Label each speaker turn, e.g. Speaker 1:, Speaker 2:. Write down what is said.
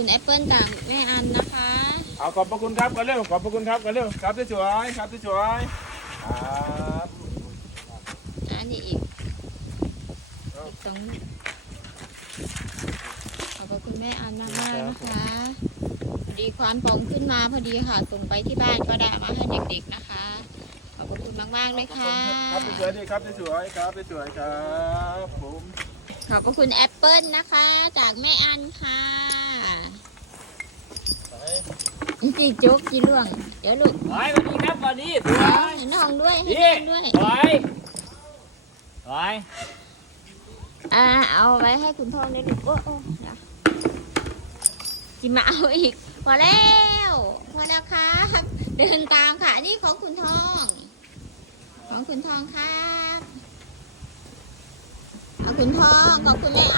Speaker 1: คุณแอปเปิลจากแม่อันนะคะ
Speaker 2: เอาขอบพระคุณครับกันเร็วขอบพระคุณครับกันเร็วครับสวยๆครับสวยๆครับ
Speaker 1: อันนี้อีกอีกสองขอบพระคุณแม่อันมากมากๆนะคะพอดีควานปองขึ้นมาพอดีค่ะส่งไปที่บ้านก็ได้มาให้เด็กๆนะคะ ขอบพระคุณมากๆเลยค่ะ
Speaker 2: ครับสวยๆดีครับสวยๆครับสวยๆครับผม
Speaker 1: ขอบพระคุณแอปเปิลนะคะ จากแม่อันค่ะ จีโจ๊กจีล่วง เดี๋ยวลูก
Speaker 3: ถอยมาดีครับวันนี้ถอย
Speaker 1: ให้น้องด้วยให้
Speaker 3: นี่
Speaker 1: น้องด้วย
Speaker 3: ถอยถอย
Speaker 1: อ่า เอาไว้ให้คุณทองได้ดูโอ้โอ้เดี๋ยวจิมาเอาอีก พอแล้ว พอแล้วครับเดินตามค่ะ นี่ของคุณทอง ของคุณทองครับเอาคุณทอง ของคุณแม่อันในอยลูก